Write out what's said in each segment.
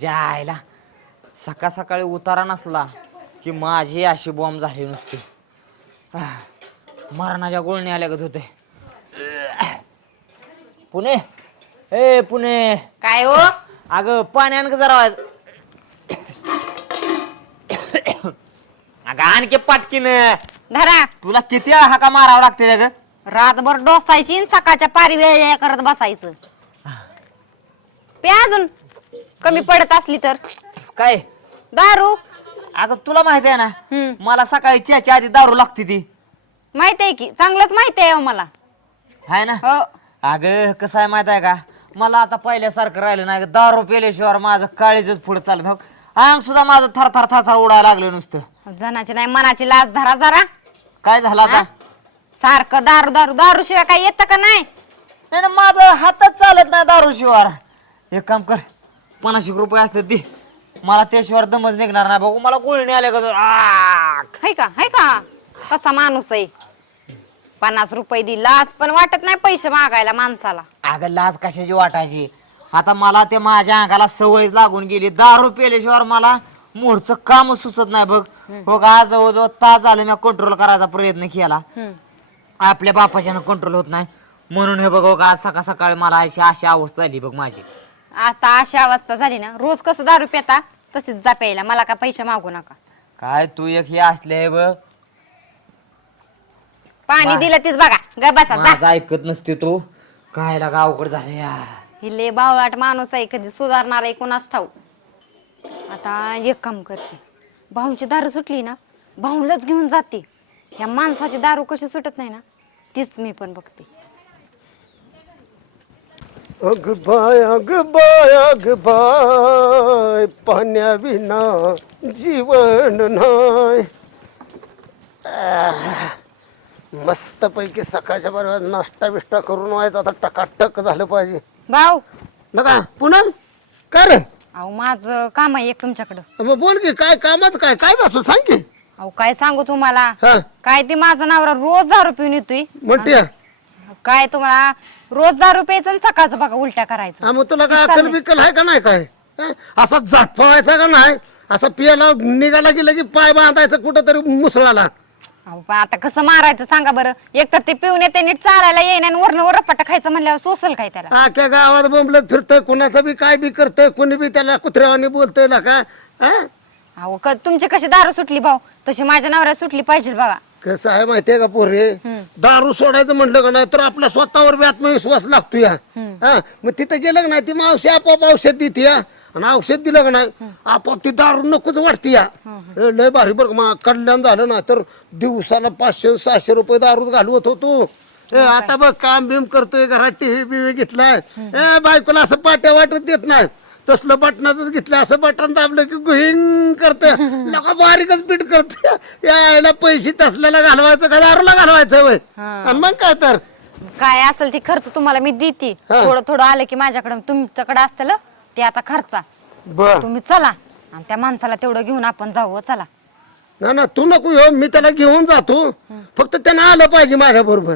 जायला सकाळ सकाळी उतारा नसला की माझी अशी बॉम्ब झाली नुसती. मरणाच्या गोळणी आल्यागत होते पुणे. ए पुणे. काय हो? अगं पाण्यान का जरा. अगं आणखी पाटकीन. धरा. तुला किती वेळा हाका मारावा लागते ग? रातभर डोसायची आणि सकाळच्या पारी वेळ करत बसायचं. पे अजून. कमी पडत असली तर. काय? दारू. अगं तुला माहिती आहे ना? हम्म. मला सकाळी चहाच्या आधी दारू लागते ती. माहीत आहे की. चांगलंच माहीत आहे हो मला. हाय ना? हो. अगं कसं आहे माहीत आहे का? मला आता पहिल्यासारखं राहिलं नाही दारू पेल्याशिवाय माझं काळीजच पुढे चालत हो अंग सुद्धा माझं थर थर थर थर उडायला लागलं नुसतं. जनाची नाही मनाची लाज धरा जरा. काय झालं आता? सारखं दारू दारू दारू शिवाय काय येतं का नाही? नाही ना माझं हातच चालत नाही दारू शिवार एक काम कर पन्नास एक रुपये असतात ती मला त्याशिवाय दमच निघणार नाही बघू मला गुळणी आले का. हाय का हाय का? कसा माणूस आहे. पन्नास रुपये दी लाज पण वाटत नाही पैसे मागायला माणसाला. अगं लाज कशाची वाटायची? आता मला ते माझ्या अंगाला सवय लागून गेली. दारू पेल्याशिवाय मला मोडचं काम सुचत नाही बघ. हो का आज जवळजवळ तास झालं मी कंट्रोल करायचा प्रयत्न केला. हम्म. आपल्या बापाच्यानं कंट्रोल होत नाही. म्हणून हे बघ हो आज सकाळ सकाळी मला अशी अशी अवस्था झाली बघ माझी. आता अशी अवस्था झाली ना रोज कसं दारू पिता तशीच जा प्यायला. मला का पैसे मागू नका. काय तू एक हे असले हे बघ. पाणी दिलं तीच बघा. ग बसा जा. माझं ऐकत नसते तू. काय लागा अवघड झाले ही लय बावळाट माणूस आहे कधी सुधारणार आहे कोणाच ठाऊ आता एक काम करते. भाऊंची दारू सुटली ना भाऊलाच घेऊन जाते. ह्या माणसाची दारू कशी सुटत नाही ना तीच मी पण बघते. अग बाय अग बाय अग बाय पाण्याविना जीवन नाय मस्त पैकी सकाळच्या बरोबर नाश्ता बिष्टा करून व्हायचा आता टकाटक झालं पाहिजे. भाऊ! नका पुन्हा काय रे? अहो माझं काम आहे एक तुमच्याकडं. मग बोल की काय कामाच काय? काय बसू सांग की. अहो काय सांगू तुम्हाला? हा? काय ते माझा नवरा रोज दारू पिऊन येतोय? म्हणते काय तुम्हाला? रोज दारू प्यायचं आणि सकाळचं बघा उलट्या करायचं. हा मग तुला काय अकल बिकल आहे. का नाही काय? हं? असा जाटफळायचा का नाही? असा पियाला निघाला की लगी पाय बांधायचं कुठं तरी मुसळाला. अहो पण आता कसं मारायचं सांगा बरं. एक तर ते पिऊन येते नीट चालायला येईन आणि वरण वरपट्टा खायचं म्हणल्यावर सोसल काय त्याला? आख्या गावात बोंबलत फिरतोय कुणाचं बी काय बी करतोय कुणी बी त्याला कुत्र्यावानी बोलतोय ना का? हं? अहो क- तुमची कशी दारू सुटली भाऊ? तशी माझ्या नवऱ्या सुटली पाहिजे बघा. कसं आहे माहितीये का पोरे? दारू सोडायचं म्हणलं का नाही तर आपल्या स्वतःवर बी आत्मविश्वास लागतो या हा मग तिथं गेलं का नाही ती मावशी आपोआप औषध देते या आणि औषध दिलं का नाही आपोआप ती दारू नकोच वाटते या ए, लय भारी बरं का, मग कल्याण झालं ना तर दिवसाला पाचशे सहाशे रुपये दारू घालवत होतो. ए, आता बघ काम बिम करतोय घरात टीव्ही बिव्ही घेतलाय. ए बायकोला असं पाट्या वाटत देत नाही. तसलं बटनाच घेतलं असं बटन दाबलं की गुहिंग करत. नका बारीकच पीठ करत. यायला पैसे तसल्याला घालवायचं का दारूला घालवायचं वय? आणि मग काय तर? काय असेल ते खर्च तुम्हाला मी देते. हा. थोडं थोडं आलं की माझ्याकडे तुमच्याकडे असतं ते आता खर्चा. बर. तुम्ही चला. आणि त्या माणसाला तेवढं घेऊन आपण जाऊ चला. ना ना तू नको येऊ मी त्याला घेऊन जातो. फक्त त्यानं आलं पाहिजे माझ्या बरोबर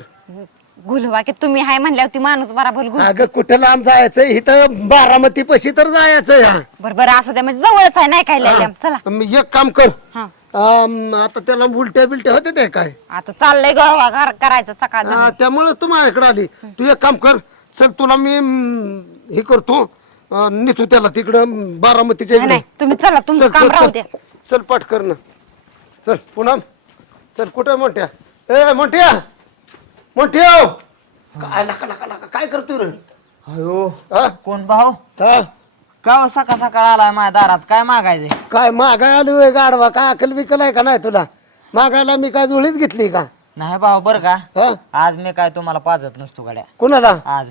गुलवा की तुम्ही हाय म्हणल्यावर ती माणूस बराबर गुल अगं कुठं लांब जायचं इथं बारामती पशी तर जायचं या बरं बरं असू द्या म्हणजे जवळच आहे नाही काय. चला. एक काम कर. हा. अम, आता त्याला उलट्या बिलट्या होते ते काय? आता चाललंय गोवा घर करायचं सकाळ हा, त्यामुळेच तू माझ्याकडे आली. तू एक काम कर चल तुला मी हे करतो. अं, नेतो त्याला तिकडं बारामतीच्या नाही तुम्ही चला तुमचं काम राहू द्या. चल पाठ कर ना. चल पुन्हा चल कुठे मोठ्या? ए मोठ्या? मोठ्या काय नका नका नका. काय करतोय रे? अयो हा? कोण भाऊ? हा? का हो सकाळ सकाळ आलाय माझ्या दारात? काय मागायचंय? काय मागाय आलोय गाडवा? काय अकल बिकल आहे का नाही तुला? मागायला मी काय जुळीच घेतली का? नाही भाऊ बरं का? हा? आज मी काय तुम्हाला पाजत नसतो गाड्या. कुणाला? आज.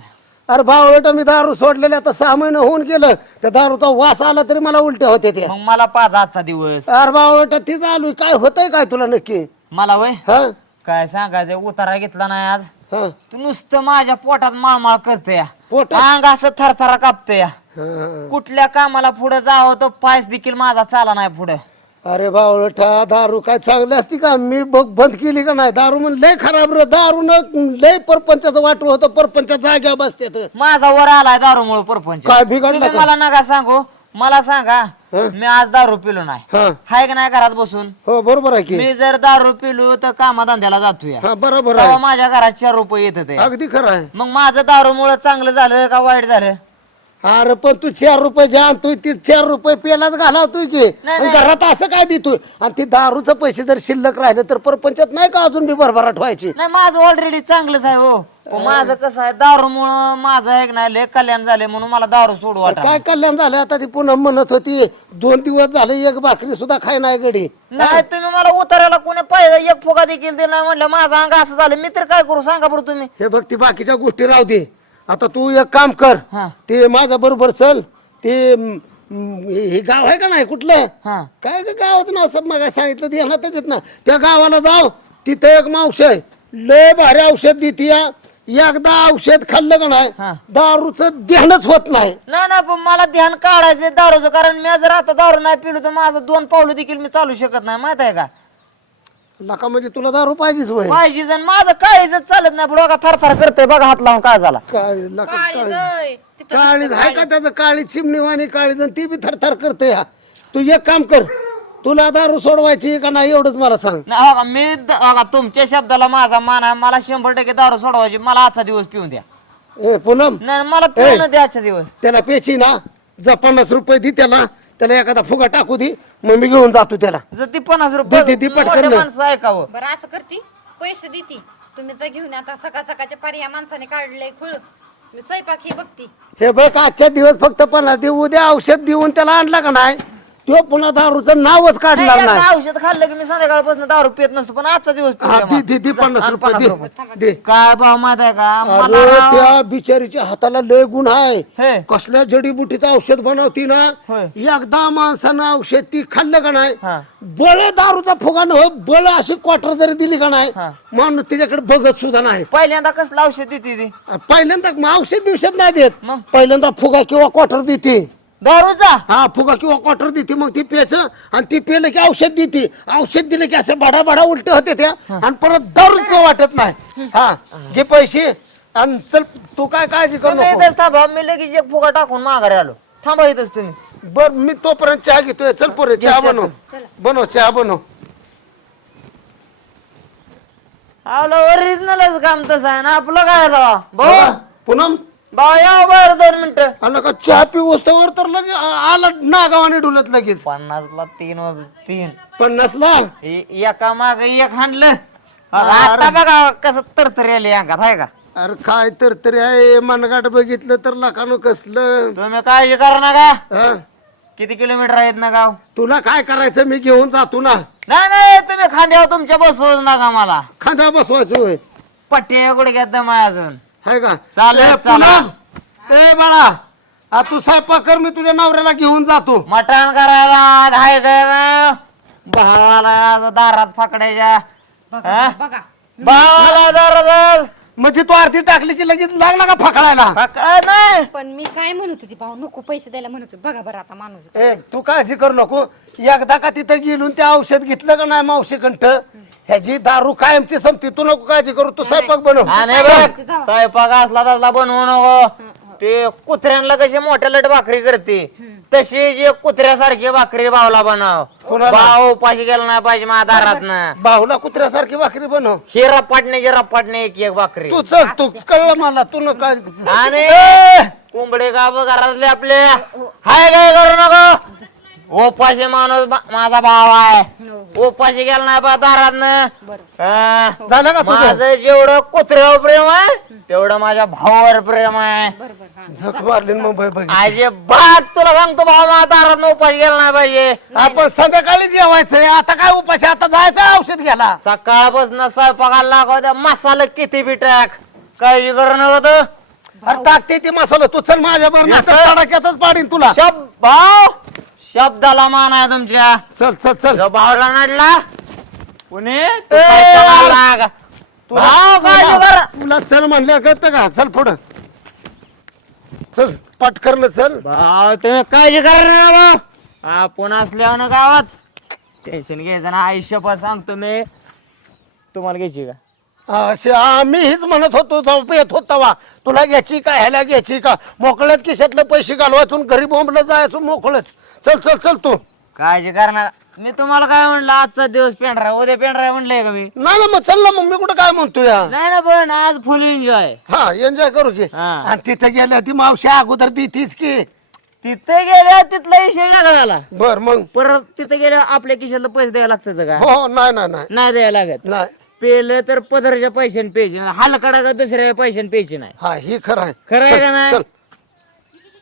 अरे भाऊ मी दारू सोडलेले आता सहा महिने होऊन गेलं. त्या दारूचा वास आला तरी मला उलट्या होते ते. मग मला पाच आजचा दिवस. अरे भाऊ तीच आलोय काय होतंय काय तुला नक्की? मला वय? हा? काय सांगायचंय उतारा घेतला नाही आज. हा. तू नुसतं माझ्या पोटात माळमाळ करते या पोटात? अंग असं थरथरा कापते या हा. कुठल्या कामाला पुढे जावं तर पायस देखील माझा चाला नाही पुढे. अरे बावळठा दारू काय चांगली असती का? मी बघ बंद केली का नाही? दारू म्हणून लय खराब रे दारू न लय परपंचाचं वाटलं होतं परपंचा जाग्या बसते माझा वर आलाय दारूमुळे परपंच. काय बिघडलं तुम्ही का? मला नका सांगू. मला सांगा हं? मी आज दारू पिलो नाही. हा. हाय का नाही घरात बसून? हो बरोबर आहे की. मी जर दारू पिलो तर कामाधंद्याला जातो या हा बरोबर तेव्हा आहे माझ्या घरात चार रुपये येत होते. अगदी खरं आहे. मग माझं दारूमुळे चांगलं झालं का वाईट झालं? अरे पण तू चार रुपये जे आणतोय ते चार रुपये पेलाच घालावतोय की. नाही, आणि घरात असं काय देतोय? आणि ते दारूचं पैसे जर शिल्लक राहिले तर परपंचात नाही का अजून बी भरभराट व्हायची? नाही माझं ऑलरेडी चांगलंच आहे हो. पण माझं कसं आहे दारूमुळं माझं एक नाही लय कल्याण झाले म्हणून मला दारू सोडू वाटा काय कल्याण झालं आता ती पुन्हा म्हणत होती दोन दिवस झाले एक भाकरी सुद्धा खाय नाही गडी. नाही तुम्ही मला उतरायला कोणी पाहिजे एक फुगा देखील दिला नाही म्हणलं. माझं अंग असं झालं. मी तर काय करू? सांगा बरं तुम्ही. हे बघ ती बाकीच्या गोष्टी राहू दे. आता तू एक काम कर. हा. ते माझ्या बरोबर चल. ते म, म, हे गाव आहे का नाही? कुठलं? हा. काय ग गावाचं नाव सब मग सांगितलं ते ना त्याच्यात ना. त्या गावाला जाव. तिथे एक मावशी आहे. लय भारी औषध देते या. एकदा औषध खाल्लं का नाही हा. दारूचं ध्यानच होत नाही. नाही ना पण मला ध्यान काढायचं दारूचं कारण मी जर आता दारू नाही पिलो तर माझं दोन पावलं देखील मी चालू शकत नाही माहीत आहे का? नका म्हणजे तुला दारू पाहिजेच वय माझी जण माझं काळीच चालत नाही पुढे बघा थरथर करतोय बघा हात लावून काय झाला. काळी नका काळी काळी. तिथं आहे का त्याचं काळी चिमणी वाणी काळीज आणि ती बी थरथर करते हा. तू एक काम कर तुला दारू सोडवायची का नाही एवढंच मला सांग. नाही, हो का, मी द- हो का, तुमच्या शब्दाला माझा मान आहे. मला शंभर टक्के दारू सोडवायची. मला आजचा दिवस पिऊन द्या. ए पूनम. नाही मला पिऊन द्या आजचा दिवस. त्याला पेची ना जा पन्नास रुपये दे त्याला त्याला एखादा फुगा टाकू दे मग मी घेऊन जातो त्याला. जर ती पन्नास दे- दे- दे रुपये पटकन मोठ्या ना. माणसं ऐकावं. बरं असं करती पैसे देती तुम्ही जा घेऊन या. आता सकाळ सकाळच्या पारी ह्या माणसाने काढलंय खुळ. मी स्वयंपाक हे बघती. हे बघ आजच्या दिवस फक्त पन्नास दे उद्या औषध देऊन त्याला आणला का नाही? तो पुन्हा दारूचं नावच काढणार नाही, औषध खाल्लं की मी संध्याकाळपासून दारू पित नसतो पण आजचा दिवस हा, पन्नास रुपये पन्नास दे. दे. काय भाव माहीत आहे का? अरे मला त्या बिचारीच्या हाताला लय गुण आहे. हे. कसल्या जडीबुटीचं औषध बनवती ना? होय. एकदा माणसानं औषध ती खाल्लं का नाही? हा. बळ दारूचा फुगा न हो बळ अशी क्वार्टर जरी दिली का नाही हा. माणूस त्याच्याकडे बघत सुद्धा नाही. पहिल्यांदा कसलं औषध देते ती? पहिल्यांदा मग औषध बिवषध नाही देत. मग? पहिल्यांदा फुगा किंवा क्वार्टर देते. दारूचा? हा फुगा किंवा क्वार्टर देते मग ती पेच आणि ती पेलं की औषध देते. औषध दिलं की असं बडा बडा उलट होते त्या. आणि परत दारू पिऊ वाटत नाही. हा घे पैसे आणि चल तू काय काळजी करू तुम्ही नको. इथंच थांबा मी लगेच एक फुगा टाकून माघारी आलो. थांबा इथंच तुम्ही. बर मी तोपर्यंत चहा घेतोय. चल पोरे चहा चहा. बनव. बनव चहा बनव. आपलं ओरिजिनलच काम तसं आहे ना आपलं काय जावा भाऊ? पूनम? भाऊ या बर दोन मिनिटं. आला का चहा पिवस्तवर तर लगे आ- आला नागावाने डुलत लगेच. पन्नासला तीन वाजून तीन. पन्नासला? ए- एका माग एक हाणलं. आता बघा कसं तरतरी आली अंगात आहे का? अरे काय तर तरी आहे? मनगाट बघितलं तर लाखानं कसलं? तुम्ही काळजी करा नका. हा? किती किलोमीटर आहेत ना गाव? तुला काय करायचं? मी घेऊन जातो ना. नाही नाही तुम्ही खांद्यावर तुमच्या बसवूच नका मला. खांदा बसवायचो होय. पट्टे गुडघ्यात दम अजून. हाय का? चालेल, ए, चला. पूनम, ए बाळा आ, तू स्वयंपाक कर मी तुझ्या नवऱ्याला घेऊन जातो. मटण करायला आज हाय काय ना भावाला आज दारात फाकड्याच्या हा? बघा. भावाला दारात म्हणजे तू आरती टाकली की लगेच लागला का फकडायला नाही पण मी काय म्हणत होती भाऊ नको पैसे द्यायला म्हणत होती. बघा बरं आता माणूस ए तू काळजी करू नको. एकदा का तिथं गेलून ते औषध घेतलं का नाही मावशी कंठ? ह्याची दारू कायमची संपती. तू नको काळजी करू तू स्वयंपाक बनव. स्वयंपाक असला तसला बनवू नको. ते कुत्र्यांना कशी मोठ्या लट भाकरी करते. तशी जे कुत्र्यासारखी भाकरी भावला बनव. कोणाला? भाव उपाशी गेला नाही पाहिजे माझ्या दारात बाहुला कुत्र्यासारखी भाकरी बनव. ही रपाटण्याची रपाटणे एक एक भाकरी. तू चल तू कळलं मला तू नको. आणि कोंबडे गाव घरातले आपले. हाय काय करू नको? उपाशी माणूस बा- माझा भाव आहे. उपाशी गेला नाही बा दारात झालं का तुझं? माझं जेवढं कुत्र्यावर प्रेम आहे तेवढं माझ्या भावावर प्रेम आहे. झक मारली मुंबई बघ आजे बात तुला सांगतो भाऊ माझ्या दारात उपाशी गेला नाही पाहिजे. आपण संध्याकाळीच जेवायचंय. आता काय उपाशी? आता जायचं औषध घ्यायला. सकाळपासून स्वयंपाकाला लागवत्या. मसाला किती बी टाक काळजी करू नका तू. अरे टाकते ती मसाला. तू चल माझ्या बरोबर तडाक्यातच पाडीन तुला. शब भाऊ शब्दाला मान आहे तुमच्या. चल चल चल. जो भावला नडला? कुणी? तू करणार? लाग. भाव तुला चल म्हणल्या कळतं का? चल पुढं. चल पटकरलं चल. भाव तुम्ही काळजी कर ना भाऊ आपण असल्यावर गावात. टेन्शन घ्यायचं ना आयुष्य पण सांगतो मी. तुम्हाला घ्यायची का? असे आम्ही हीच म्हणत होतो जाऊ येत होता वा तुला घ्यायची का ह्याला घ्यायची का? मोकळ्यात खिशातले पैसे घालवायचून घरी बोंबलं जायचं मोकळच. चल चल चल तू. काळजी करणार मी तुम्हाला काय म्हणलं आजचा दिवस पेंढरा उद्या पेंढरा म्हणलंय का मी? नाही ना मग चल ना मग मी कुठं काय म्हणतो या नाही ना पण आज फुल एन्जॉय हा एन्जॉय करू की. हा. आणि तिथे गेल्या ती मावशी अगोदर ती तीच की. तिथे गेल्या तिथला विषय वेगळा झाला. बर मग? परत तिथे गेल्या आपल्या खिशातलं पैसे द्यायला लागतात का? हो हो नाही नाही नाही. नाही द्यायला लागत. नाही. पेलं तर पदरच्या पैशाने प्यायचे हलकडा का दुसऱ्या पैशाने प्यायचे नाही. हा ही खरं आहे. खरं आहे चल, का नाही? चल.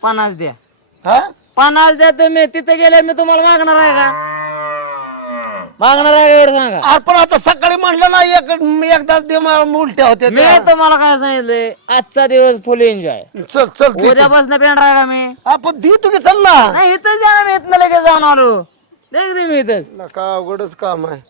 पन्नास द्या. हा? पन्नास द्या तुम्ही तिथे गेले मी तुम्हाला मागणार आहे का? मागणार आहे का एवढं सांगा? अरे पण आता सकाळी म्हणलं ना एक एकदाच दे मला उलट्या होत्या मी त्या. तुम्हाला काय सांगितलंय? आजचा दिवस फुल एन्जॉय चल चल दे तू. उद्यापासून आहे का मी? आपण दे तू की चल ना. नाही इथंच जा ना मी इथनं लगेच जाऊन आलो. देख दे मी इथंच. नका अवघडच काम आहे.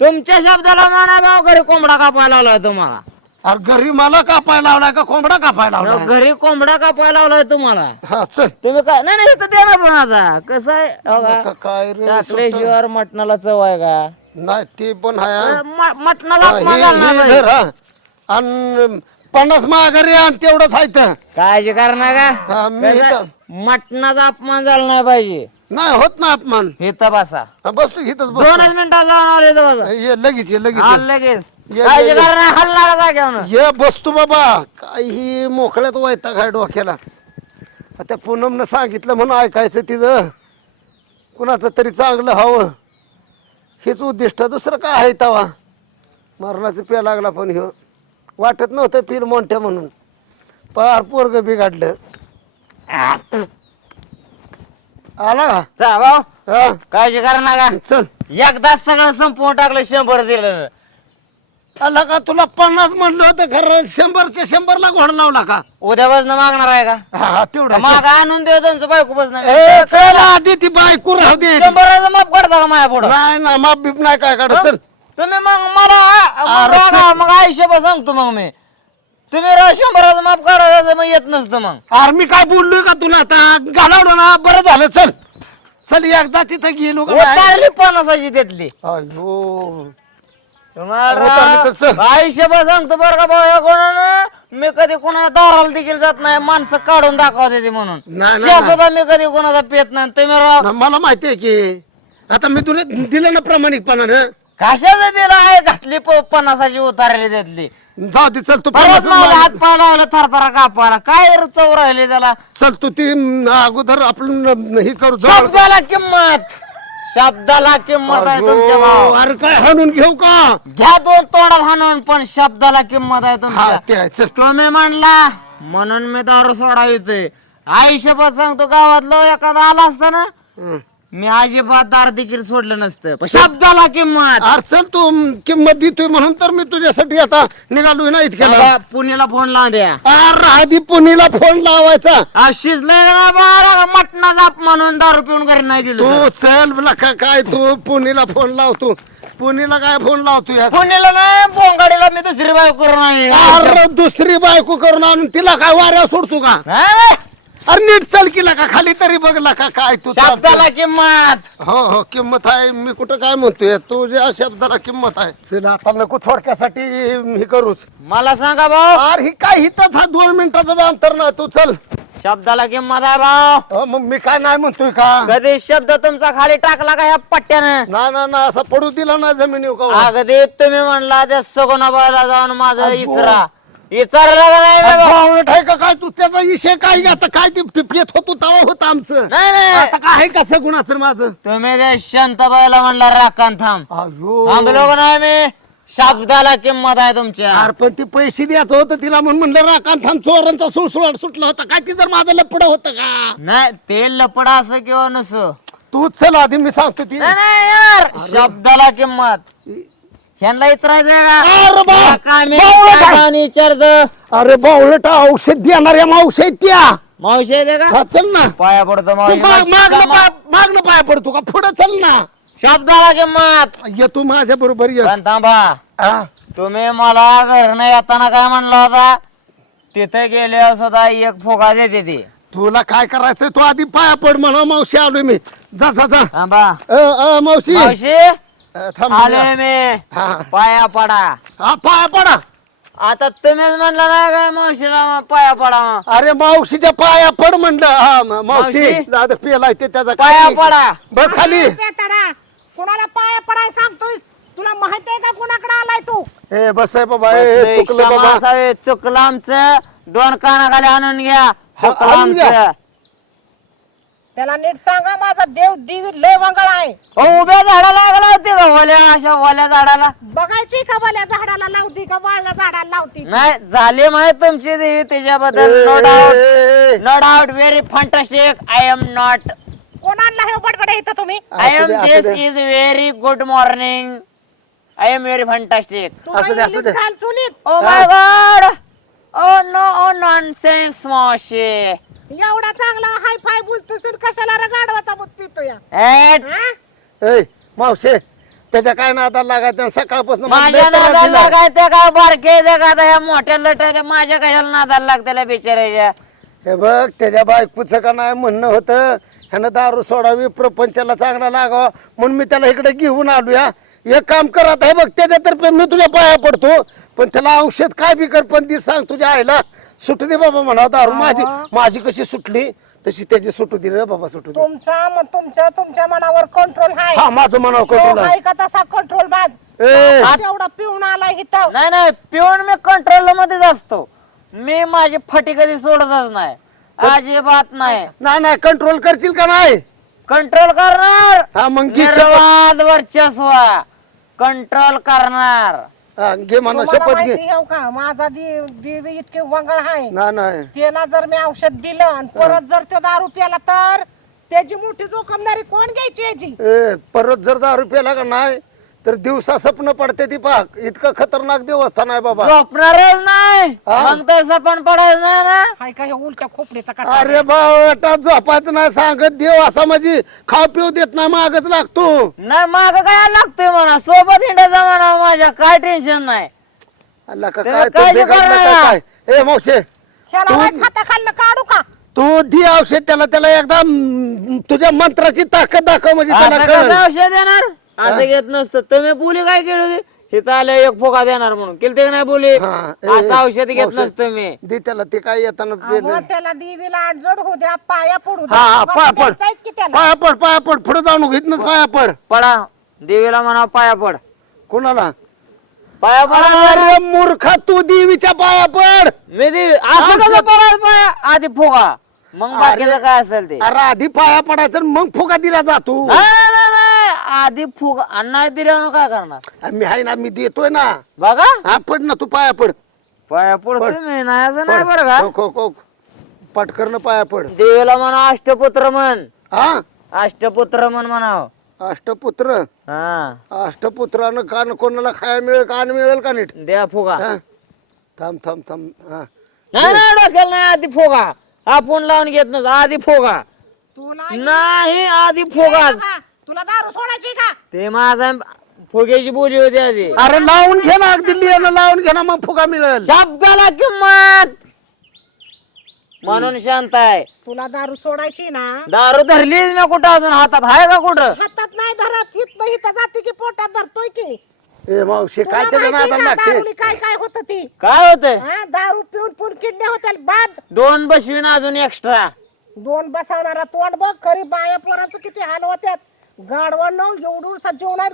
तुमच्या शब्दाला म्हणा भाऊ घरी कोंबडा कापायला लावलाय तुम्हाला. अरे घरी मला कापायला लावलाय का कोंबडा कापायला लावलाय? घरी कोंबडा कापायला लावलाय तुम्हाला. हा चल. तुम्ही काय नाही नाही इथं द्या ना पण आता. कसं आहे? हो का? नका काय रे टाकल्याशिवाय मटणाला चव आहे का? नाही ते पण आहे. म- मटणाला नाही. आणि पन्नास माघारी आण तेवढंच आहे तर. काळजी करणार हा, का मी इथं मटणाचा अपमान झाला नाही पाहिजे. नाही होत ना अपमान. इथं बसा. हा, बस तू इथंच बस दोनच मिनिटात जाऊन आलो इथं बसा ये लगेच ये लगेच हा, ये. लगेच. ये, काळजी ये. करणार हल्ला का ये बसतो बाबा. काही मोकळ्यात वैताग आहे डोक्याला. त्या पूनमनं सांगितलं म्हणून ऐकायचं तिथं कुणाचं तरी चांगलं हवं. हेच उद्दिष्ट दुसरं काय आहे तवा? मरणाचं प्या लागला पण ह्यो. वाटत नव्हतं पीर मोठ्या म्हणून. पार पोरग बिघडलं. आला का? जा भाऊ. हा. काळजी करणार का चल. एकदा सगळं संपवून टाकलं शंभर दिलं. आला का? तुला पन्नास म्हणलं होतं खरं. शंभरच्या शंभरला घोडा लावला का? उद्यापासून मागणार आहे का? हा हा तेवढं माग आणून देऊ तुमचं बायको बसणार ए चल आधी ती बायको राहू दे. शंभराचं माप काढता का माझ्या पुढं. नाही ना माप बीप नाही काय काढत. चल. तुम्ही मग मला मग रागा, मग आयुष्यभर सांगतो मग मी. तुम्ही रा- शंभराचं माप काढायचं मग येत नसतं मग. अरे मी काय बोललोय का तुला आता? घालवलं ना बरं झालं चल. चल एकदा तिथं गेलो का नाही? उतारली पन्नासाची त्यातली. अयो तुम्हाला उतारली तर चल. आयुष्यभर सांगतो बरं का भाऊ या कोणानं मी कधी कोणाला दाराला देखील जात नाही माणसं काढून दाखवते ती म्हणून. नाही, नाही, चहा सुद्धा मी कधी कोणाचा पेत नाही. तुम्ही राव ना, मला माहिती आहे की आता मी तुला दिलं ना प्रामाणिकपणानं कशाचं दिलं आहे घातली प- पन्नासाची उतारली त्यातली? जाऊ दे चल तू परत पन्नासच माझा हात माग. पाय लावला थरथरा कापायला. काय रे चव राहिली त्याला? चल तू ती अगोदर आपण हे करू जाऊ. शब्दाला किंमत! शब्दाला किंमत आहे तुमच्या भाऊ अरे काय हाणून घेऊ का? घ्या दोन तोंडात हाणून पण शब्दाला किंमत आहे हा तुमच्या ते आहे चल. तुम्ही म्हणला म्हणून मी दारू सोडायचंय. आयुष्यभर सांगतो गावातलं एखादा आला असता ना हं. मी अजिबात देखील सोडलं नसतं. पण शब्दाला किंमत. अरे चल तू किंमत देतोय म्हणून तर मी तुझ्यासाठी आता निघालोय ना इतक्याला बाबा, पुण्याला फोन लावून द्या. अरे आधी पुणीला फोन लावायचा. आ, शिजलंय ना बारा मटणाचा म्हणून दारू पिऊन घरी नाही गेलो. तू चल लका काय तू पुणीला फोन लावतो? पुणीला काय फोन लावतो या पुण्याला नाही बोंगाडीला मी दुसरी बाय करून. अरे दुसरी बायको करून आणून तिला काय वाऱ्या सोडतो का? हा? अरे नीट चल की का खाली तरी बघला का काय तू चालतोय. शब्दाला किंमत. हो हो किंमत आहे. मी कुठं काय म्हणतोय? तुझ्या शब्दाला किंमत आहे. चल आता नको थोडक्यासाठी हे करूच. मला सांगा भाऊ. अरे ही काय हिथंच हा दोन मिनिटाचं बी अंतर ना तू चल. शब्दाला किंमत आहे भाऊ. अ, मग मी काय नाही म्हणतोय का? कधी शब्द तुमचा खाली टाकला का ह्या पट्ट्यानं? ना ना ना असा पडू दिला ना जमिनी का अगदी तुम्ही म्हणला त्या सगुणाबाईला जाऊन माझं इचरा. इचारलं का नाही? भावनेट आहे का काय तू? त्याचा विषय काय आता काय ते होतो तवा होत आमचं. नाही नाही. आता काय आहे का सगुणाचं माझं? तुम्ही त्या शांताबाईला म्हणला राखान थांब. अयो. थांबलो का नाही मी? शब्दाला किंमत आहे तुमच्या अरे पण ती पैसे द्यायचं होतं तिला म्हणून म्हणलं राखान थांब चोरांचा सुळसुळाट सुटला होता. काय ती जर माझं लपड होतं का? नाही ते लपडा असं किंवा नसं. तू चल आधी मी सांगतो ती. नाही, नाही शब्दाला किंमत. ह्यांना अरे बा- बावळट आहे. अरे बावळट औषध देणाऱ्या मावशी आहेत त्या. मावशी आहे का? हा, चल ना. पाया पडतो तू मावशी. मागणं पाय मागणं पाय पडतो का? पुढे चल ना. शब्दाला किंमत ये तू माझ्या बरोबर ये. पण थांबा. हा. तुम्ही मला घरनं येताना काय म्हणला होता? तिथे गेले सुद्धा एक फुगा देते ती. तुला काय करायचंय? तू आधी पाया पड म्हणा मावशी आलोय मी. जा जा जा. थांबा. अ, अ, मावशी. मावशी? थांब आलोय मी. हा. पाया पडा. हा, पाया पडा. आता तुम्हीच म्हणलं नाही काय मावशीला पाया पडा अरे मावशीच्या पाया पड म्हणलं. हा म- मावशी मावशी? दादा पेलाय ते त्याचा पाया काय पडा. बस खाली. पेताडा कुणाला पाया पडाय सांगतोय तुला माहीत आहे का कुणाकडे आलाय तू? ए बस आहे बाबा ए, ए, चुकलं बाबा. चुकलं आमचं. दोन कानाखाली आणून घ्या. चुकलं आणून घ्या. आमचं. त्याला नीट सांगा माझा देव दिव लय वंगळ आहे. अहो, उभ्या झाडाला लागला होते का ओल्या अशा ओल्या झाडाला? बघायची का बाल्या झाडाला लावती का बाल्या झाडाला लावती? नाही झाली माहीत तुमची देवी त्याच्याबद्दल no doubt no doubt very fantastic I am not कोणाला हे बडबड इथं तुम्ही? आय असू एम दे, असू this they. Is very good morning I am very fantastic तू असू दे, असू इंग्लिश दे. घाल चुलीत. Oh my God oh no oh nonsense मावशी. एवढा चांगला हाय फाय बोलतोस आणि कशाला रे गाढवाचा मूत पितो या एट हा? ए मावशे त्याच्या काय नादाला लागायचं? सकाळपासून माझ्या नादाला. लागायचं काय बारके ते का ह्या मोठ्या लटायला माझ्या कशाला नादाला लागत्याला बिचारायच्या हे बघ त्याच्या बायकोचं का नाही म्हणणं होतं? ह्यानं दारू सोडावी प्रपंचाला चांगला लागावा म्हणून मी त्याला इकडे घेऊन आलो या एक काम कर आता हे बघ त्याच्यातर्फे मी तुझ्या पाया पडतो. पण त्याला औषध काय बी कर पण ती सांग तुझ्या आईला. सुटू दे बाबा म्हणा दारू माझी माझी कशी सुटली तशी त्याची सुटू दे रे बाबा सुटू दे. तुमचा म- तुमच्या तुमच्या मनावर कंट्रोल हा माझं तो कंट्रोल हाय का तसा कंट्रोल बाज. ए. एवढा पिऊन आलाय इथं. नाही नाही पिऊन मी कंट्रोल मध्येच असतो. मी माझी फटी कधी सोडतच नाही. अजिबात नाही. नाही नाही कंट्रोल करशील का नाही? कंट्रोल करणार. हा मग शपथ. वर्चस्व. कंट्रोल करणार. हा, घे म्हणा तुम्हाला शपथ घे. माहिती आहे का? माझा देव इतके वंगळ आहे. नाही नाही. त्याला जर मी औषध दिलं आणि परत जर तो दारू प्याला तर त्याची मोठी जोखमदारी कोण घ्यायची याची? ए परत जर दारू प्याला का नाही तर दिवसा स्वप्न पडते ती पाक. इतकं खतरनाक देवस्थान आहे बाबा. झोपणारच नाही. हा? मग तसं पण पडायचं नाही ना. हाय का हे उलट्या खोपडीचा कसा अरे बाबा झोपायचं नाही सांगत. देव असा म्हणजे खाऊ पिऊ देत नाही मागच लागतो. नाही माग काय लागतंय म्हणा. सोबत हिंडायचा म्हणा माझ्या. काय टेन्शन नाही. अल्ला का त्याला काय तू काळजी बिघडलं करू का नका. काय? ए मावशे हाताखालनं काढू का? तू दी औषध त्याला त्याला एकदा म, तुझ्या मंत्राची ताकद दाखव म्हणजे त्याला असं औषध देणार? असं घेत नसतं. तुम्ही बोली काय केली होती? इथं आलं एक फोका देणार म्हणून. केली ते नाही बोली? हा, ए, असं औषध घेत मावशे, नसतं मी. दे त्याला ते काय येताना. अहो, त्याला देवीला आडजोड होऊ द्या पाया पडू हा हा द्या पाया पड. द्यायचाच की त्याला? पाया पड पाया पड. पुढे जाऊन घेतनच पाया पड. पडा. देवीला म्हणा पाया पड. कोणाला? पाया पडा. अरे मूर्खा तू देवीच्या पाया पड. मी देवी असं कसं पाया? आधी फोका मग बाकीचं काय असेल ते? अरे आधी पाया पडायचं आणि मग फुगा दिला जातो. आधी फुगा नाही दिल्यावर काय करणार? मी आहे ना मी देतोय ना. बघा. हा पड ना तू पाया पड. पाया पडतो मी नाही असं नाही बरं का? खो, खो, खो. पटकरनं पाया पड. देवीला म्हणा अष्टपुत्र म्हण. हा? अष्टपुत्र म्हण म्हणाव. अष्टपुत्र? हा. अष्टपुत्रानं कान कोणाला खाया मिळेल कान मिळेल का नीट? द्या फुगा. हा? थांब थांब थांब. हा. नाही नाही डोक्याला नाही आधी फोगा. आपण लावून घेत नसतो आधी फोगा. नाही आधी फोगाच. हा, तुला दारू सोडायची का? ते माझा फुग्याची बोली होती आधी. अरे लावून घे ना अगदी लिहायला लावून घे ना मग फुगा मिळेल. शब्दाला किंमत! म्हणून शांत आहे. तुला दारू सोडायची ना? दारू धरलीच ना कुठं अजून? हातात आहे का कुठं? हातात नाही धरत. हित इथं जाते की पोटात धरतोय की. ए मावशी काय तुला त्याच्या माहिती नादाला ना लागते दारूली काय काय होत ती? काय होतंय? हा, दारू पिऊन पिऊन किडण्या होत्या बाद. दोन बसवीन अजून एक्स्ट्रा दोन बसवणारा तोंड बघ खरी बाया पोरांचं किती हाल होत्यात. गाडवांनो एवढून जेवणार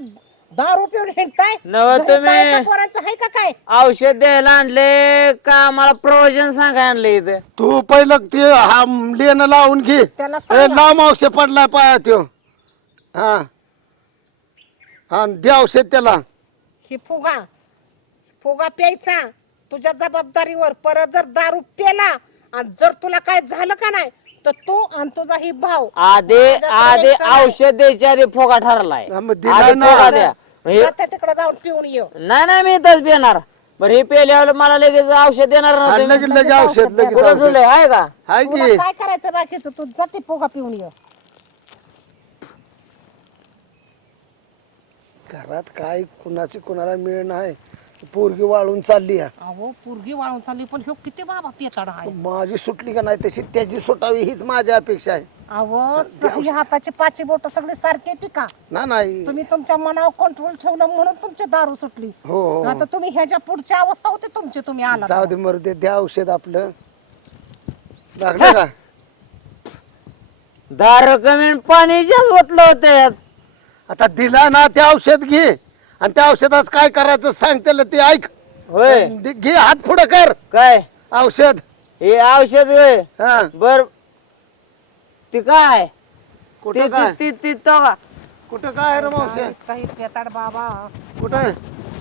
दारू पिऊन हिंडताय? नव घरी तुम्ही- बायका पोरांचं आहे का काय? औषध द्यायला आणले का मला प्रयोजन सांगाय आणले इथं? तू पहिलं ते हा लेणं लावून घे. त्याला ए, सांगा. लाव मावशी पडलाय पाया त्यो. हा. हा दे औषध त्याला. ही फुगा. फुगा प्यायचा. तुझ्या जबाबदारीवर परत जर दारू पेला आणि जर तुला काय झालं का नाही तर तू आणि तुझा ही भाव आधी आधी. औषध द्यायच्या आधी फोगा ठरलाय. हा, मग दिलाय आधी ना. फोगा द्या. हे- आता तिकडे जाऊन पिऊन ये. नाही नाही मी इथंच पिणार. बरं हे पेल्यावर मला लगेच औषध देणार नव्हते लगेच लगेच औषध लगेच कुठं औषध. ठेवलंय? आहे का? हाय तुला की. काय करायचं बाकीचं? तू जाते फुगा पिऊन ये. घरात काय कुणाची कुणाला मिळ नाही. पोरगी वाळून चालली आहे. अहो पोरगी वाळून चालली पण ह्यो किती बाबा आहे? माझी सुटली का नाही तशी त्याची सुटावी हीच माझी अपेक्षा आहे. अहो सगळी हाताची पाची बोट सगळी सारखी येते का? ना नाही. तुम्ही तुमच्या मनावर कंट्रोल ठेवलं म्हणून तुमची दारू सुटली. हो हो. आता तुम्ही ह्याच्या पुढची अवस्था होती तुमची तुम्ही आला जाऊ दे मरू दे द्या औषध आपलं. लागलं का? दारू कमी पाणी जास्त ओतलं होतं यात. आता दिला ना ते औषध घे. आणि त्या औषधात काय करायचं सांग त्याला ते ऐक. होय. दे- घे हात पुढे कर. काय? औषध. हे औषध होय. हा. बर. ते काय? कुठं काय? ते- कुठं काय आहे रे मावशी? काही बाबा? कुठं?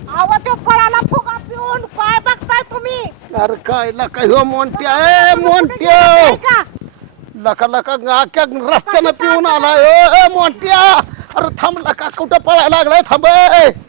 अहो त्या फळाला फुगा पिऊन काय बघताय तुम्ही? अरे काय लका ह्यो मोंट्या? ए मोंट्या! नाही का? लका लका अख्ख्या रस्त्यानं पिऊन आला ए मोंट्या! अरे थांब लका कुठं पळायला लागलाय? थांब ए.